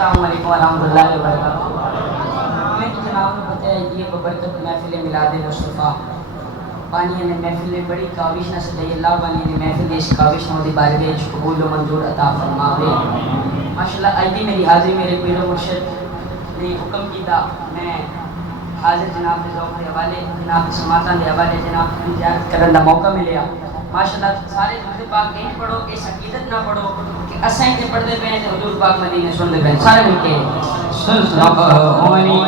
अस्सलामु अलैकुम वरहमतुल्लाहि वबरकातुहू। मैं तो जनाब को पता है ये बबरकत महफिल मिलाद मुस्तफ़ा पानी ने महफिल में बड़ी काविश न सजाई अल्लाह पानी ने महफिल इस काविश न दी बारगाह इस कबूल व मंजूर अता फरमावे। माशाअल्लाह आज दी मेरी हाज़िरी मेरे पीर मुर्शिद ने हुक्म कीता मैं हाजिर जनाब के ज़ौक़ के हवाले जनाब के समाता के हवाले जनाब की ज़ियारत करने का मौका मिले। माशाअल्लाह सारे दुरूद पाक कहीं पढ़ो इस हकीकत ना पढ़ो कि असां इतने पढ़ते पे हैं हुजूर पाक मदीने सुनते पे सारे मिलके सल्लल्लाहु अलैहि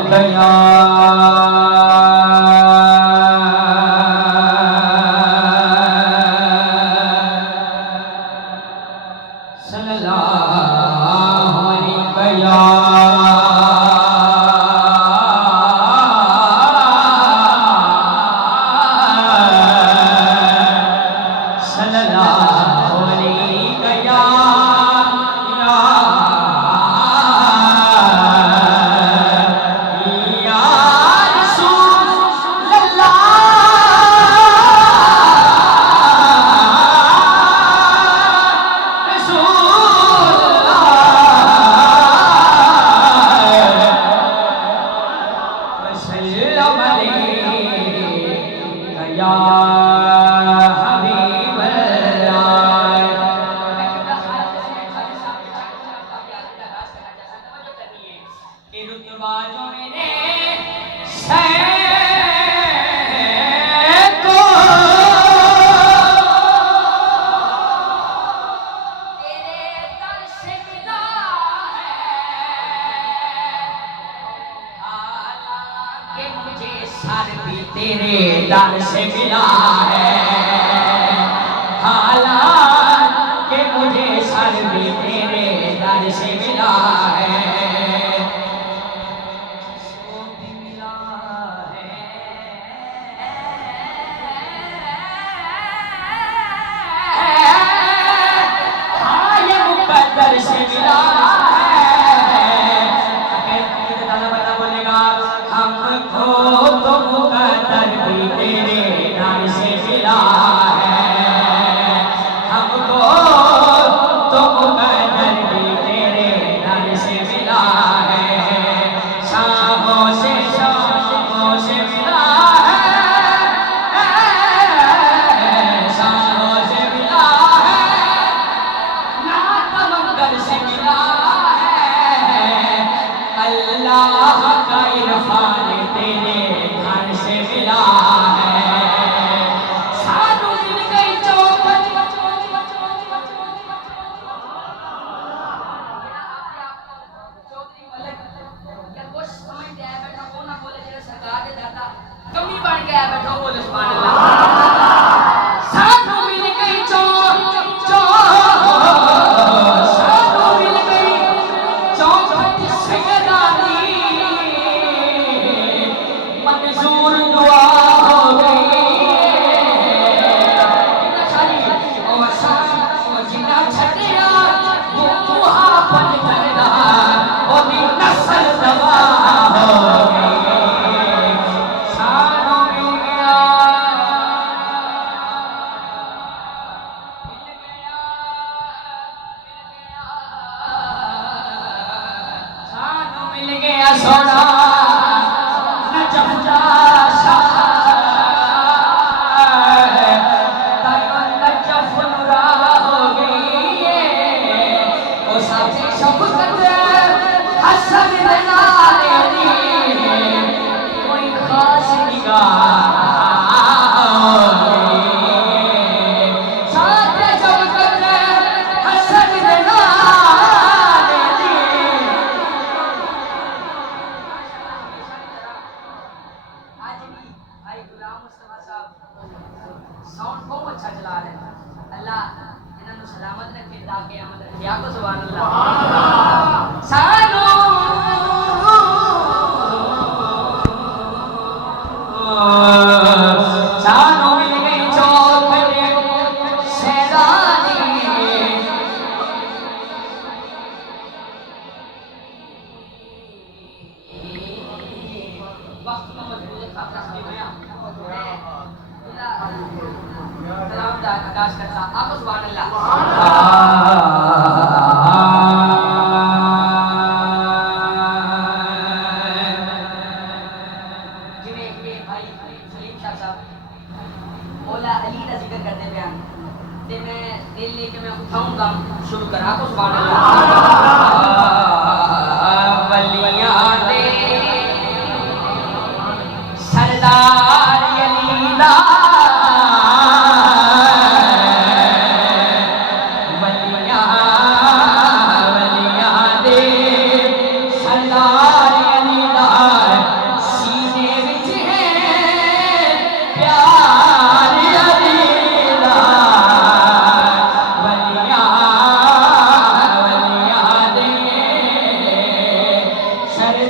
तेरे दर से मिला है हालांकि मुझे सर भी तेरे दर से मिला है हाँ ये मुकद्दर से मिला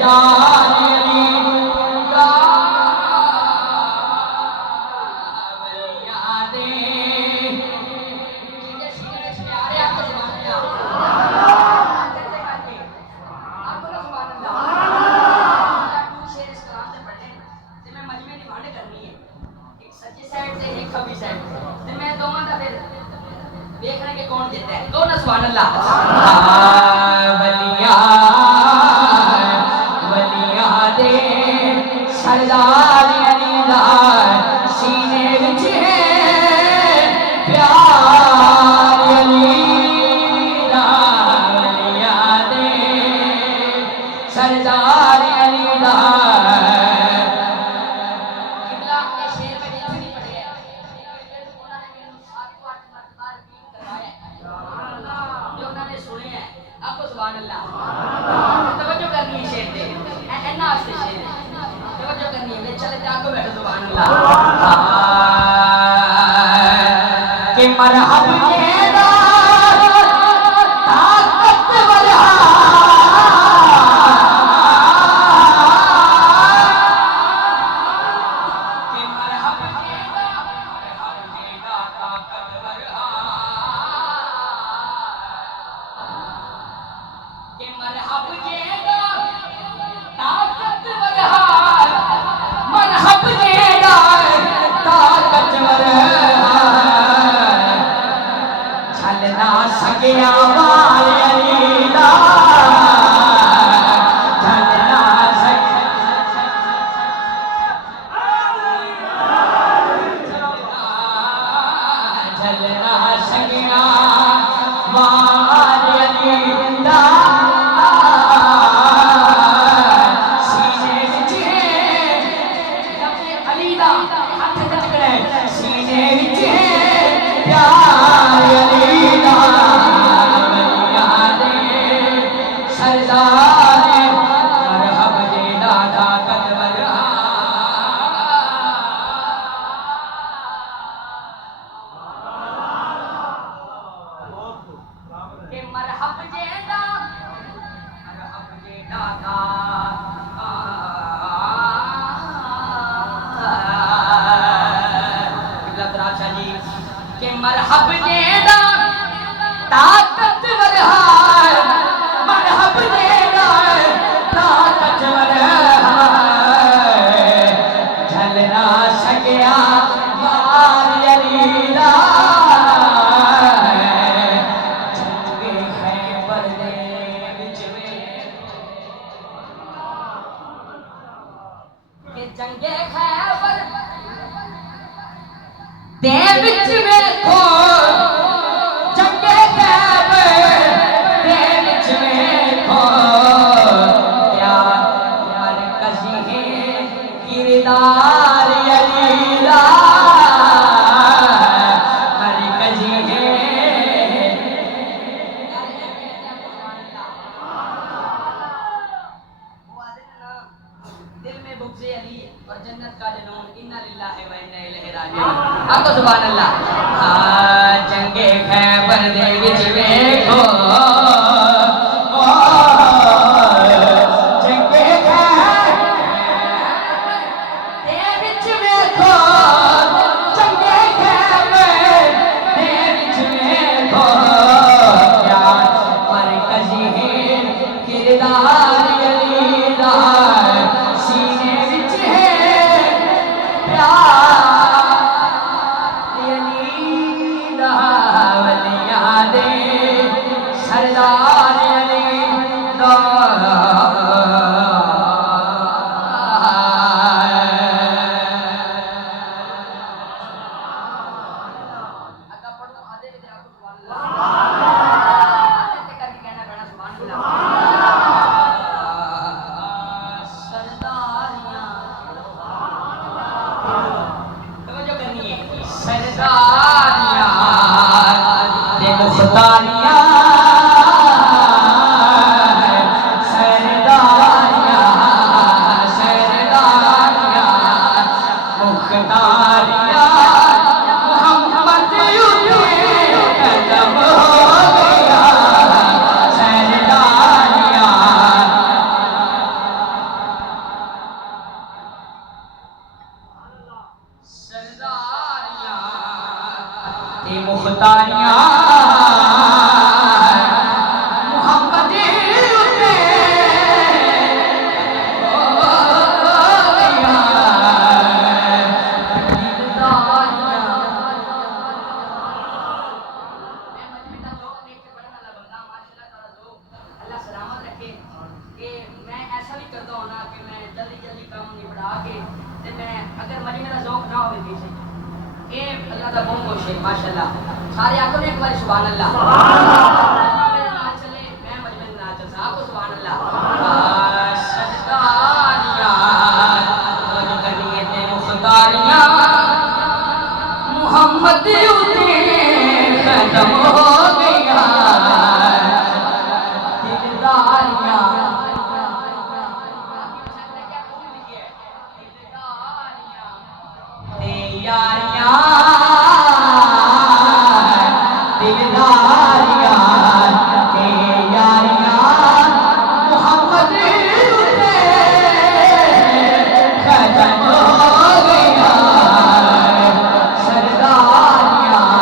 सरदार अली दा वलिया दे देखने के कौन देता है कौन सुभान अल्लाह वलिया वलिया दे सरदार अली दा सीने विच है प्यार अली दा वलिया दे सरदार अली दा कि मरहब येदा ताकतवर कि मरहब येदा ताकतवर कि मरहब येदा ताकतवर मरहब येदा ताकतवर झलना सकिया वाल अली दा झलना झलना सकिया वाल अली दा सीने विच अली दा हाथ टकरे सीने विच प्यार अली दा वलिया दे सरदार मरहब दे दादा कदवर के मरहब दे दादा के मरहब देदा ताकतवर है मरहब देदा ताकतवर है झलना सकिया वाल अली दा जंगे खैबर दे विच में के जंगे खैबर दे विच वेखो जंगे खैबर दे विच वेखो क्या मरकज़ी है किरदार अली दा मरकज़ी है दिल में बुग़्ज़ अली और जन्नत का जुनून इन्ना लिल्लाहि व इन्ना इलैहि राजिऊन आपको सुभान अल्लाह जंगे खैबर दे विच वेखो जंगे खैबर दे विच वेखो जंगे खैबर दे विच वेखो क्या मरकज़ी है किरदार अली दा सीने विच है प्यार वलिया दे सरदार अली दा मुख्तारियां सरदार कि मैं ऐसा भी करता हूँ ना कि मैं जल्दी जल्दी काम निपटा के ते मैं अगर मरी मेरा ज़ौक़ ना होवे पीछे ये अल्लाह दा बहुत खुश है माशाअल्लाह सारे आखो ने एक बार सुभान अल्लाह मेरे नाल चले मैं मरी मेरे नाल चल आखो सुभान अल्लाह सजदारियां और करिए ते मुख्तारियां मोहम्मद उते खत्म हो गया दिलदारियां ते यारियां दिलदारियां ते यारियां मोहम्मद उते खत्म हो गया सरदारियां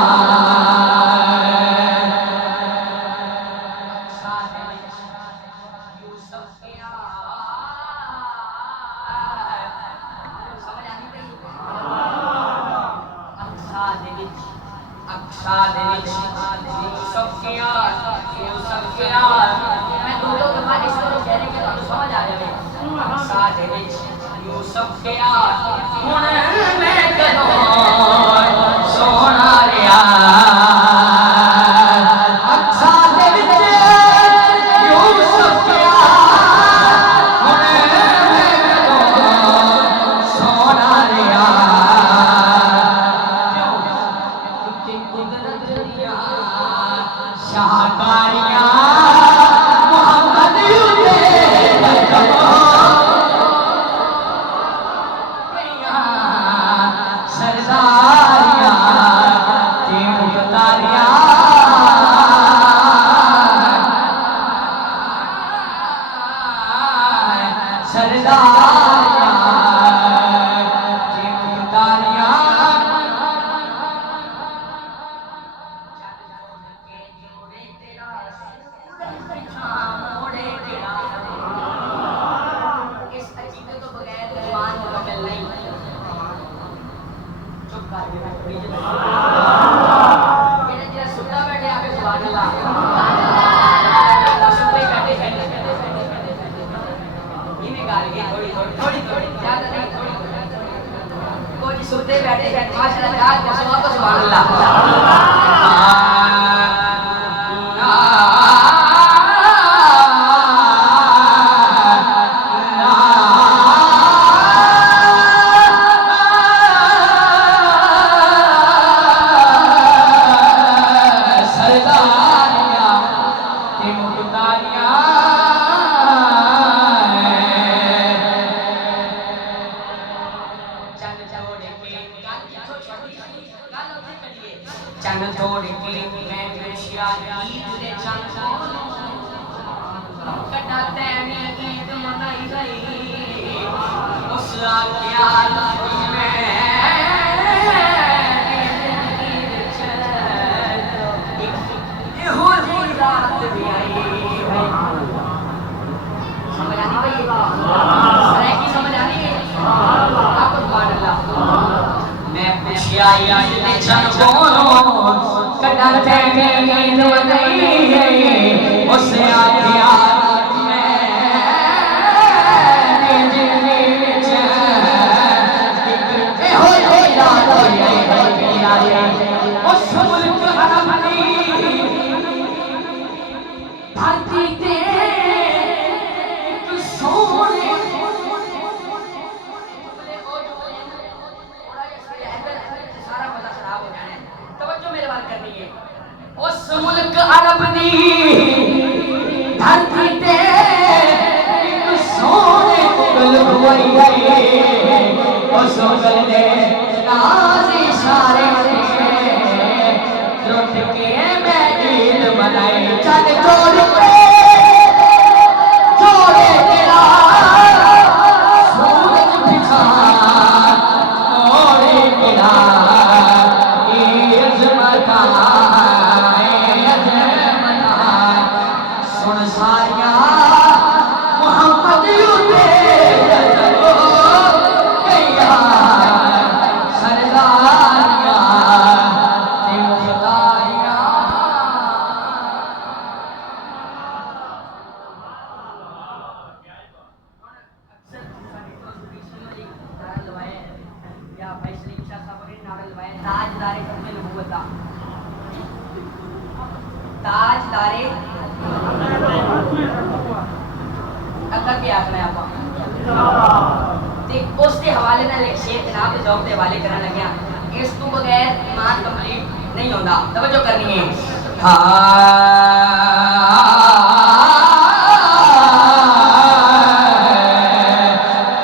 मैं दो दफा इस तरह कहने के तो समझ आ जाए सादे विच यूसुफ के हुण मैं कदों सोना रिया सादे विच यूसुफ के हुण मैं कदों सोना रिया कुदरत दिया शाहकारियां मोहम्मद उते खत्म हो गया सरदारियां ते मुख्तारियां सरदारियां ते मुख्तारियां इस अकीदे तो बगैर ईमान मुकम्मल नहीं चुप कर मेरा थोड़ी मेरे जरा सुनता बैठे आके सुभान अल्लाह सुनते बैठे ये निकाल के थोड़ी ज्यादा नहीं थोड़ी कोई सुनते बैठे माशाअल्लाह यार सुभान अल्लाह चन तोड़ के मैं खुशिया ईद दे चन कटा तैनी ईद मनाई गई उस आख्या मैं हो रात भी आई है समझ आनी भाई सरे की समझ आनी है आपको सुभान अल्लाह मैं खुशिया ईद दे चन बोलो कटा तैनी ईद मनाई गई उस आख्या उस मुल्क अरब दी धरती ते एक सोने गल हुई है उस गल दे नाज इशारे लुट के मैं ईद मनाई चल जोड़ के जोड़े तेरा सूरज बिछा मोरे तेरा ईद मता सुन सारियां मोहम्मद उते का क्या आखना है आप ते उसके हवाले नाल एक शेर जनाब दे जवाब दे हवाले करन लग्या इस तू बगैर ईमान कंप्लीट नहीं होता तवज्जो करनी है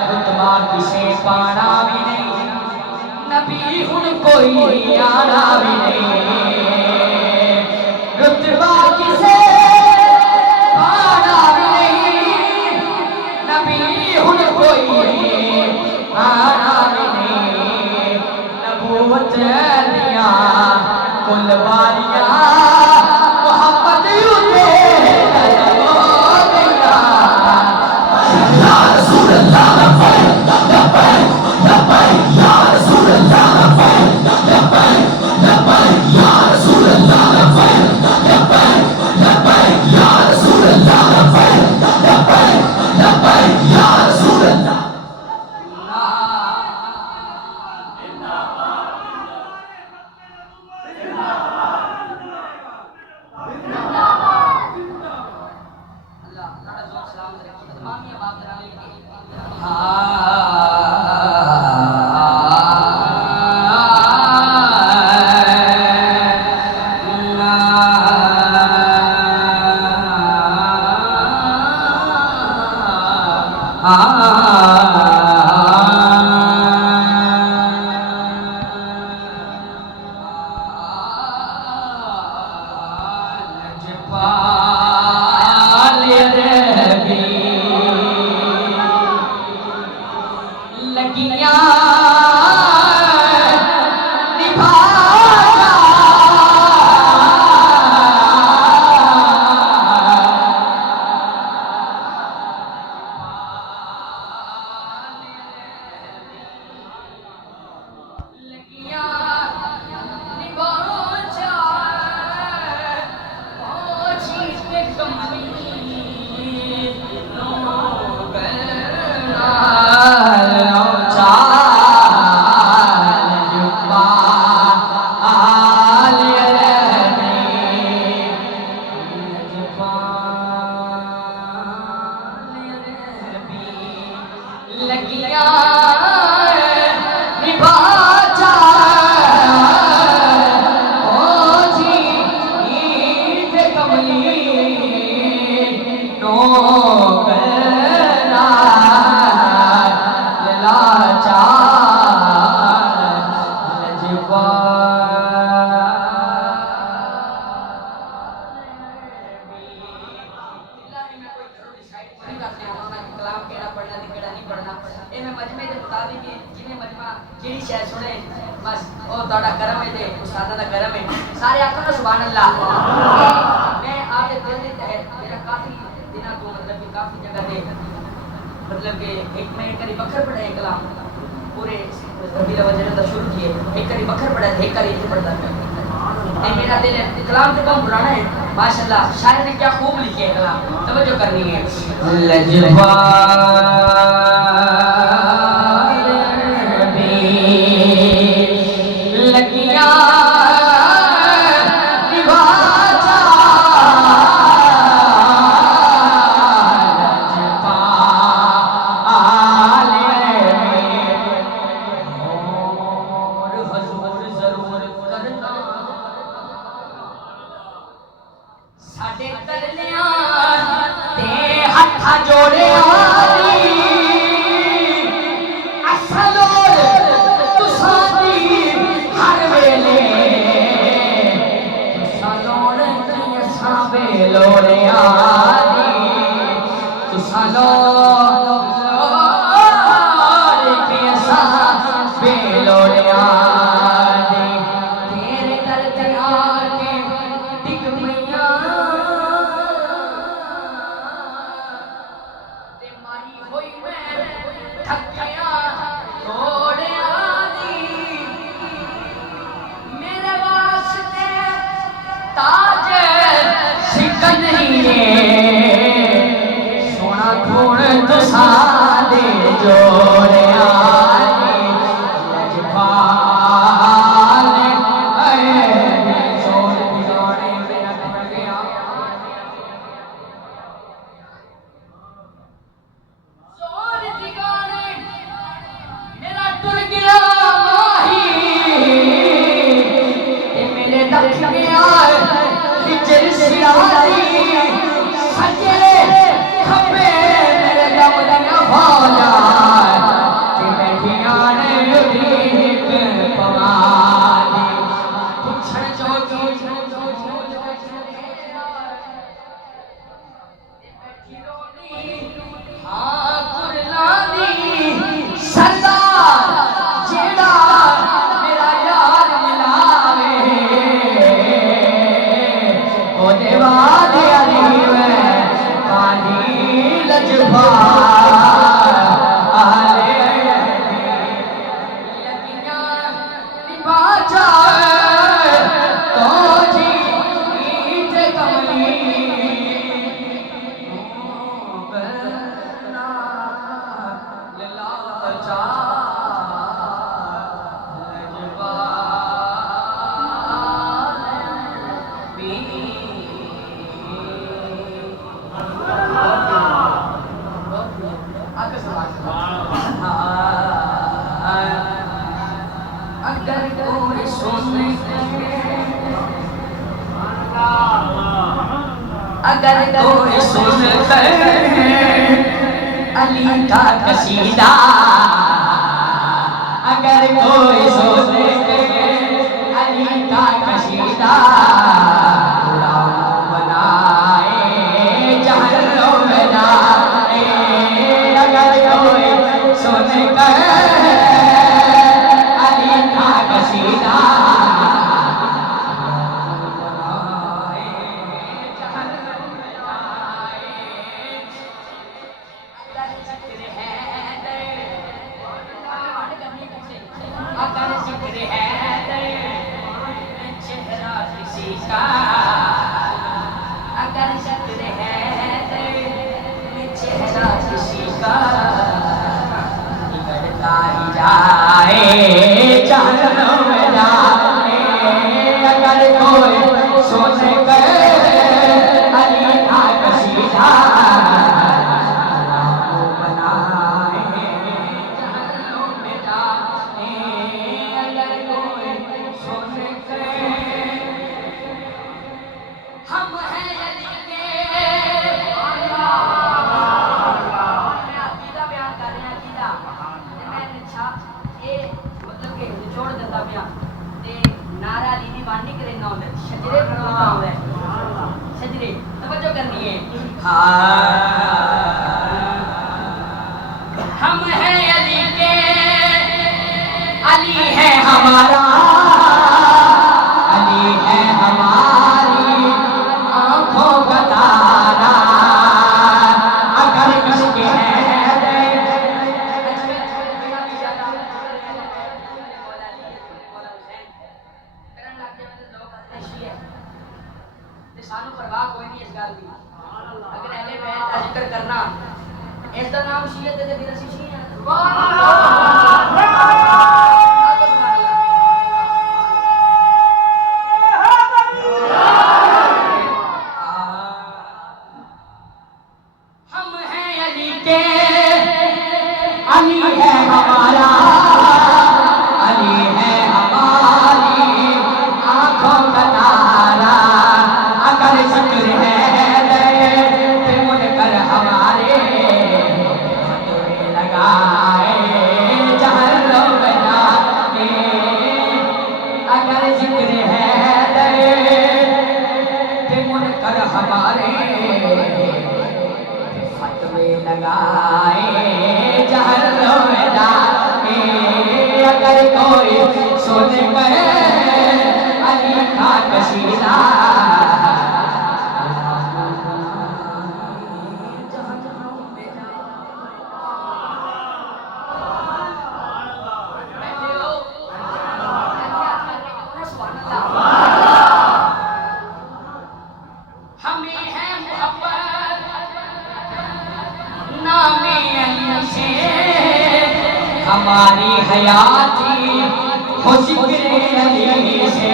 रुतबा किसे पाना भी नहीं नबी हुन कोई आना भी नहीं रुतबा किसे पाना भी नहीं नबी हुन कोई आना भी नहीं नबूवत दिया कुलवारियां मोहम्मद उते हो गया या रसूल अल्लाह लब्बैक या रसूल अल्लाह लब्बैक या रसूल अल्लाह लब्बैक या रसूल अल्लाह लब्बैक या रसूल अल्लाह मतलब कि एक मैं एक करी बखर पढ़ा है कलाम पूरे रबी रवजन दा शुरू किए एक करी बखर पढ़ा एक करी इथे पढ़ता है मेरा दिल कलाम तो कम पुराना है माशाल्लाह शायर ने क्या खूब लिखे है कलाम तवज्जो करनी है लजवा लगिया शिराजी सजे खपे मेरे दम हो जाए कि बैठियां ने उदीक पवानी पुछण जो हाँ कुरलानी सरदार जेड़ा मेरा यार मिलावे ओ देवा दे अली में पानी लजफा आले लगियां निभा जाए तो जी ईद कमली अगर कोई सोने अगर कोई सुनता अली का कसीदा अगर कोई सुनता अली का कसीदा बनाए जहन्नम में जाए अगर कोई सुनता अली का कसीदा अगर जिक्र है चेहरा किसी का अगर जिक्र है चेहरा किसी का बिगड़ता ही जाए जहन्नम में जाए अगर कोई सोचे अली का कसीदा नारा दीदी वाणी करे ना होंगे शजरे फरमाता होंगे शजरे तवज्जो करनी है हम हैं अली के अली है हमारा अली है हमारी आंखों का तारा अगर किसके है सानू परवाह कोई नहीं इस गल दी अगर अहले बैत का जिक्र करना इसका नाम शीयत है फिर असि शी हैं सुभान हम हैं अली के अली है हमारा अली है हमारी आंखों का तारा अगर जिक्र है मुनकर हमारे लगाए जहन्नम में जाए अगर जिक्र है मुनकर हमारे फतवे लगाए जहन्नम में जाए अगर कोई सोच कर अली का कसीदा हमारी हयाती हो जिक्र अली से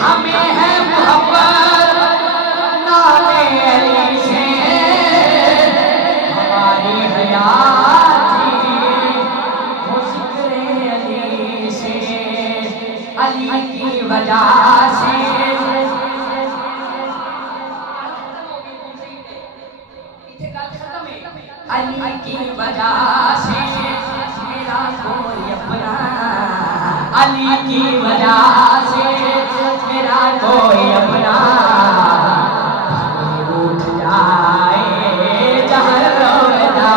हमें है मोहब्बत नामे अली से हमारी हयाती हो जिक्र अली से अली की वजह से अली की वजह से मेरा कोई अपना, अली की वजह से मेरा कोई अपना उठ जाए जहर रोना।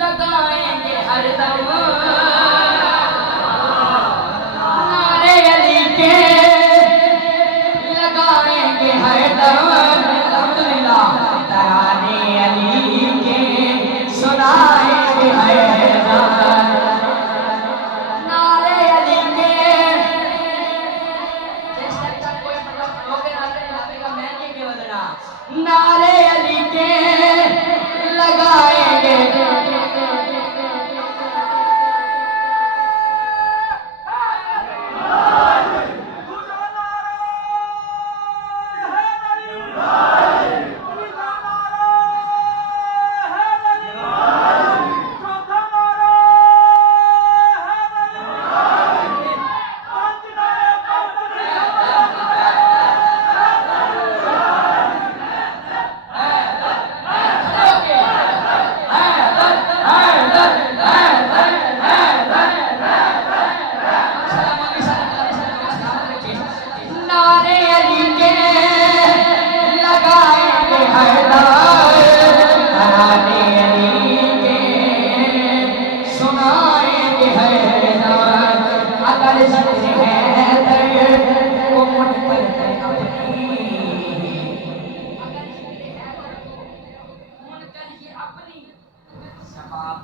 लगाएंगे हरदम नारे अली के, लगाएंगे हरदम अल्हम्दुलिल्लाह, तराने अली के सुनाएंगे हरदम, नारे अली के। जैसे तक कोई मतलब लोगे नारे लावेगा मैं के बदला, नारे अली के लगाएंगे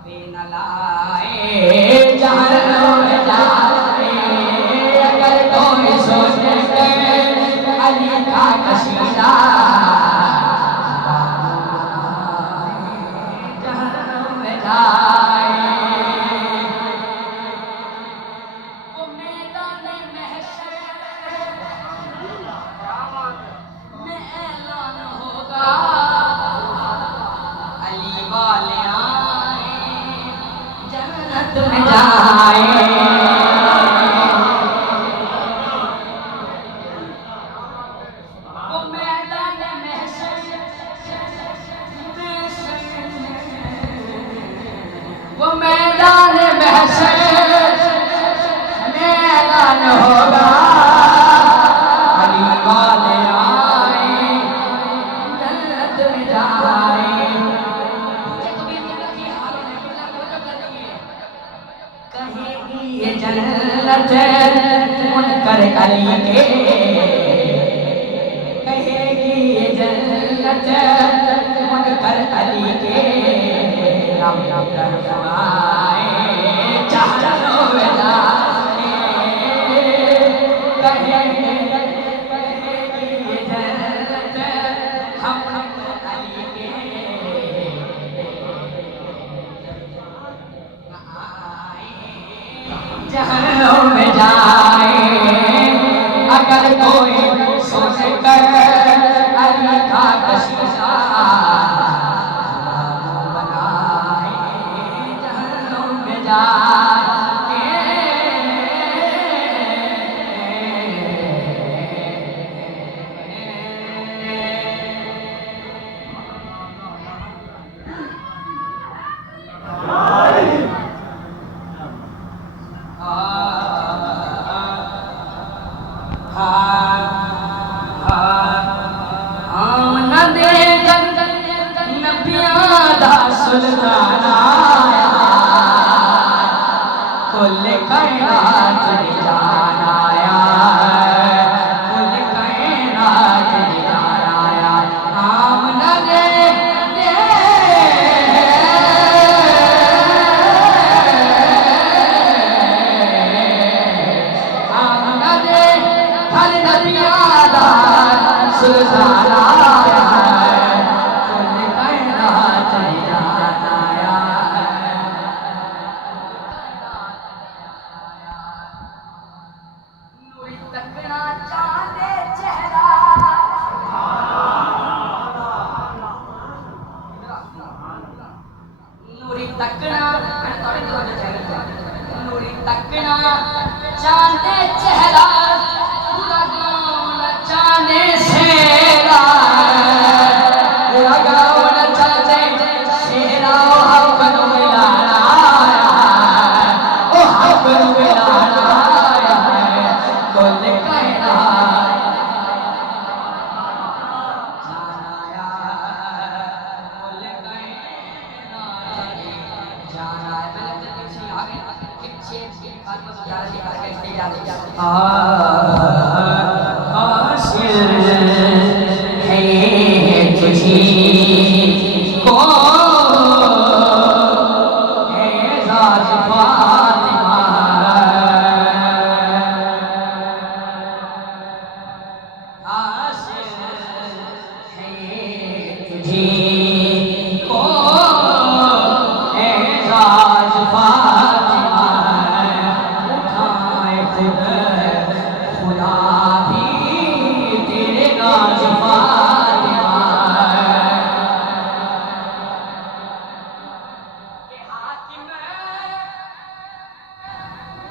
पे न लाए जहर में जाए, अगर कोई सोचे अली का कसीदा जहर में जाए। वो मैदान महशर में ऐलान होगा, अली वाले में जाए। वो मैदान महशर, वो मैदान महशर में ऐलान होगा, अली वाले आए जन्नत में जाए। कहेगी ये जन्नत मुनकर अली के, कहेगी ये जन्नत मुनकर अली के, राम राम फरमाए जहन्नम में जाए। कहेगी ये जन्नत हम अली के, जहन्नम में जाए। अगर कोई सोच कर अली का कसीदा बनाए, जहन्नम में जाए। सुल्तान आया कुल कायनात में जान आया, कुल कायनात में जान आया। आमना दे आमना दे हर नदिया दा सुल्तान आया है, तकना मैंने थोड़े थोड़े चाहिए नूरी तकना चांदे चेहरा पूरा गाँव न चांदे सेरा पूरा गाँव न चांदे सेरा ओ हब्बन मिलाना ओ हब्बन मिलाना कुल कहना आशिर है तुझी को एजाज फातिमा आशिर है तुझी को एजाज फातिमा उठाए खुद खुदा भी तेरे नाज फातिमा के हाकिम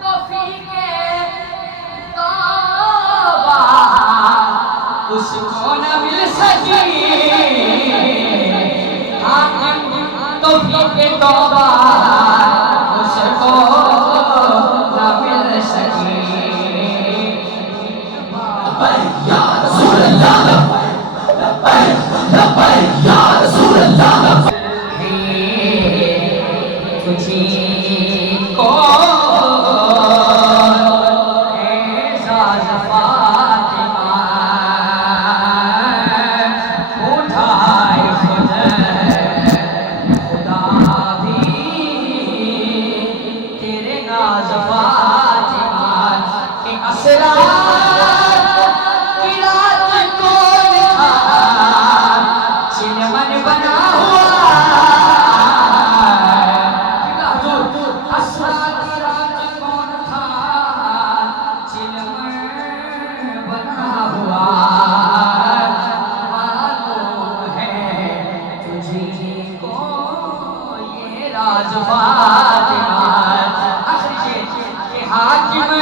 तौफीके तौबा उसको न मिल सकी हाकिम तौफीके तौबा उसको न मिल सकी या रसूल अल्लाह या रसूल अल्लाह तुझी को एजाज फातिमा उठाए खुद खुदा भी तेरे नाज फातिमा के असरा की रात को लिखा चिन्ह मन बना हुआ राज फातिमा आखिरी शेर के हाकिम